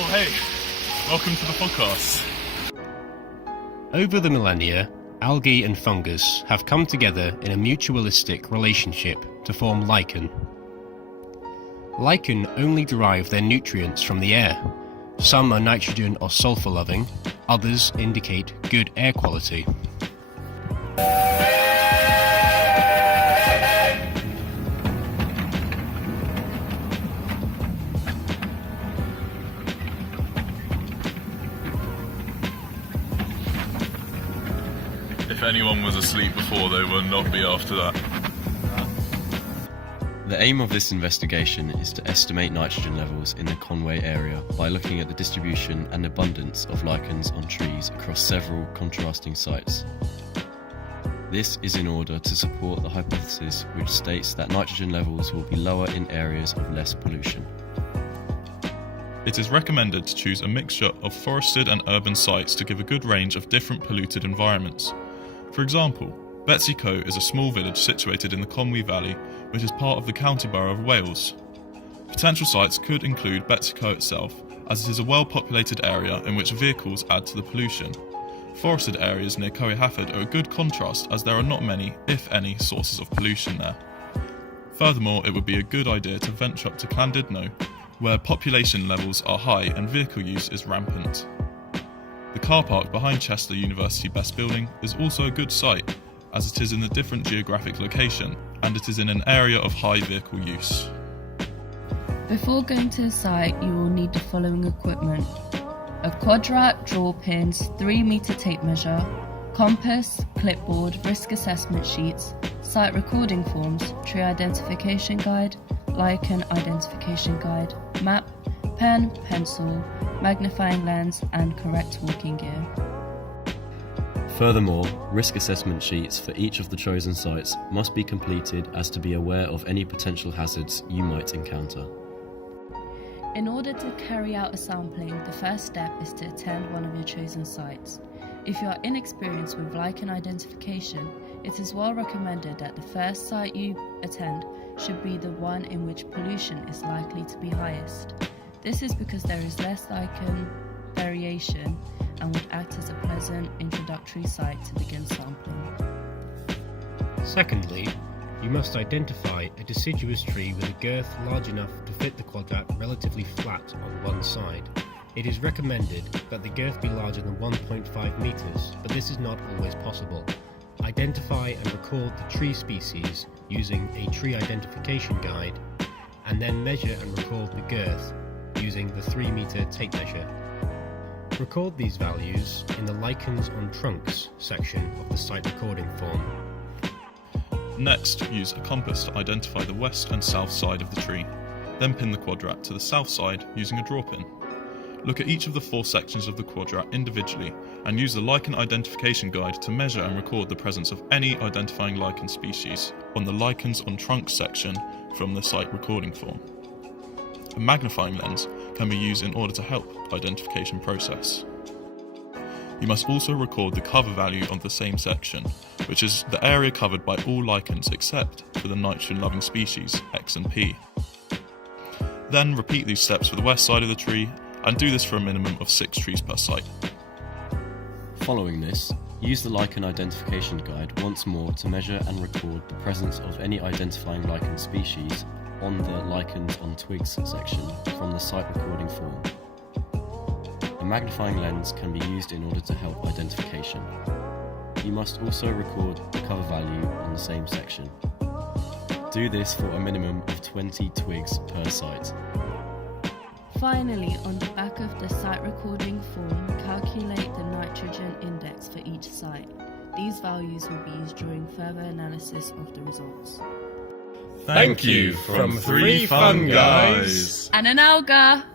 Oh hey, welcome to the podcast. Over the millennia, algae and fungus have come together in a mutualistic relationship to form lichen. Lichen only derive their nutrients from the air. Some are nitrogen or sulfur loving, others indicate good air quality. If anyone was asleep before, they will not be after that. The aim of this investigation is to estimate nitrogen levels in the Conway area by looking at the distribution and abundance of lichens on trees across several contrasting sites. This is in order to support the hypothesis which states that nitrogen levels will be lower in areas of less pollution. It is recommended to choose a mixture of forested and urban sites to give a good range of different polluted environments. For example, Betsy Coe is a small village situated in the Conwy Valley, which is part of the County Borough of Wales. Potential sites could include Betsy Coe itself, as it is a well-populated area in which vehicles add to the pollution. Forested areas near Coe Hafod are a good contrast, as there are not many, if any, sources of pollution there. Furthermore, it would be a good idea to venture up to Llandudno, where population levels are high and vehicle use is rampant. The car park behind Chester University Best Building is also a good site, as it is in a different geographic location and it is in an area of high vehicle use. Before going to the site, you will need the following equipment: a quadrat, draw pins, 3-meter tape measure, compass, clipboard, risk assessment sheets, site recording forms, tree identification guide, lichen identification guide, map, pen, pencil, magnifying lens and correct walking gear. Furthermore, risk assessment sheets for each of the chosen sites must be completed as to be aware of any potential hazards you might encounter. In order to carry out a sampling, the first step is to attend one of your chosen sites. If you are inexperienced with lichen identification, it is well recommended that the first site you attend should be the one in which pollution is likely to be highest. This is because there is less lichen variation and would act as a pleasant introductory site to begin sampling. Secondly, you must identify a deciduous tree with a girth large enough to fit the quadrat relatively flat on one side. It is recommended that the girth be larger than 1.5 metres, but this is not always possible. Identify and record the tree species using a tree identification guide, and then measure and record the girth using the 3-meter tape measure. Record these values in the Lichens on Trunks section of the site recording form. Next, use a compass to identify the west and south side of the tree. Then pin the quadrat to the south side using a draw pin. Look at each of the 4 sections of the quadrat individually and use the lichen identification guide to measure and record the presence of any identifying lichen species on the Lichens on Trunks section from the site recording form. A magnifying lens can be used in order to help identification process. You must also record the cover value of the same section, which is the area covered by all lichens except for the nitrogen-loving species X and P. Then repeat these steps for the west side of the tree and do this for a minimum of 6 trees per site. Following this, use the lichen identification guide once more to measure and record the presence of any identifying lichen species on the Lichens on Twigs section from the site recording form. A magnifying lens can be used in order to help identification. You must also record the cover value on the same section. Do this for a minimum of 20 twigs per site. Finally, on the back of the site recording form, calculate the nitrogen index for each site. These values will be used during further analysis of the results. Thank you from 3 Fun Guys! And an alga!